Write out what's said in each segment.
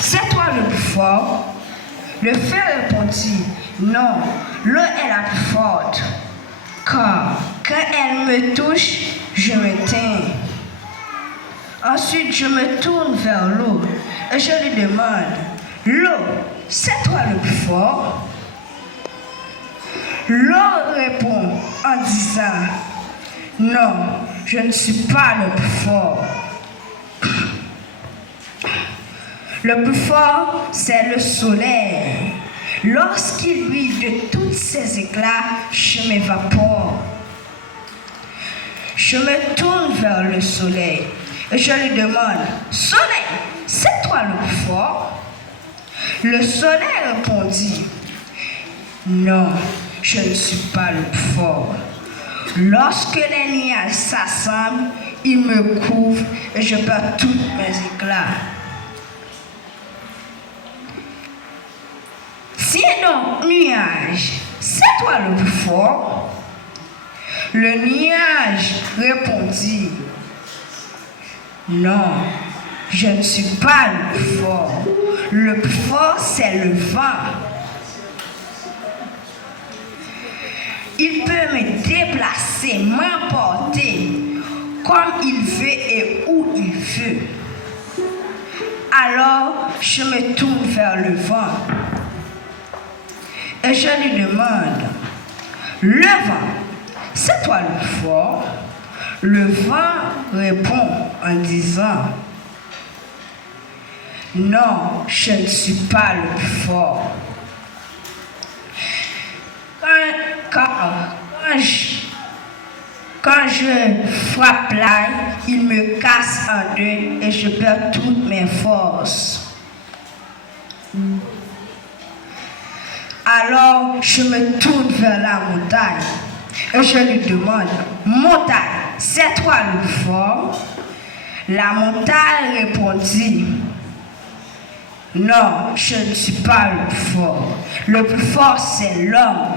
c'est toi le plus fort. Le feu répondit, non, l'eau est la plus forte. Car quand elle me touche, je m'éteins. Ensuite, je me tourne vers l'eau et je lui demande, l'eau, c'est toi le plus fort? L'eau répond en disant, non, je ne suis pas le plus fort. Le plus fort, c'est le soleil. Lorsqu'il brille de tous ses éclats, je m'évapore. Je me tourne vers le soleil et je lui demande, soleil, c'est toi le plus fort? Le soleil répondit, non, je ne suis pas le plus fort. Lorsque les nuages s'assemblent, ils me couvrent et je perds tous mes éclats. Tiens donc, nuage, c'est toi le plus fort? Le nuage répondit, non, je ne suis pas le plus fort. Le plus fort, c'est le vent. Il peut me déplacer, m'emporter comme il veut et où il veut. Alors, je me tourne vers le vent et je lui demande, le vent, c'est toi le plus fort? Le vent répond en disant, non, je ne suis pas le plus fort. Quand je frappe l'ail, il me casse en deux et je perds toutes mes forces. Alors, je me tourne vers la montagne et je lui demande, montagne, c'est toi le plus fort? La montagne répondit, non, je ne suis pas le plus fort. Le plus fort, c'est l'homme.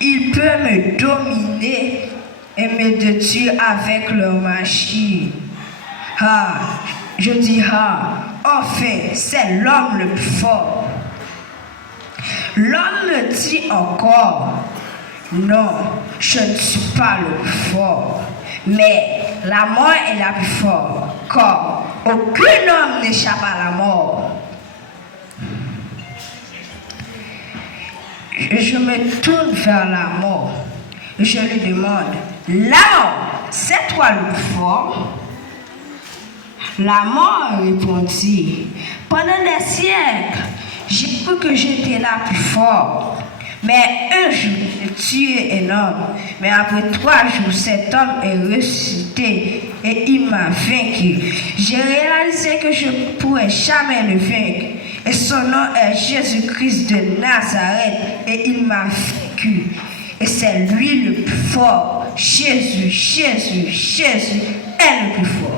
Il peut me dominer et me détruire avec leur machine. Ah, je dis enfin, c'est l'homme le plus fort. L'homme me dit encore, non, je ne suis pas le plus fort. Mais la mort est la plus forte, car aucun homme n'échappe à la mort. Je me tourne vers la mort et je lui demande, la mort, c'est toi le plus fort? La mort répondit, pendant des siècles, j'ai cru que j'étais la plus forte. Mais un jour, j'ai tué un homme. Mais après 3 jours, cet homme est ressuscité et il m'a vaincu. J'ai réalisé que je ne pourrais jamais le vaincre. Et son nom est Jésus-Christ de Nazareth et il m'a vaincu. Et c'est lui le plus fort. Jésus est le plus fort.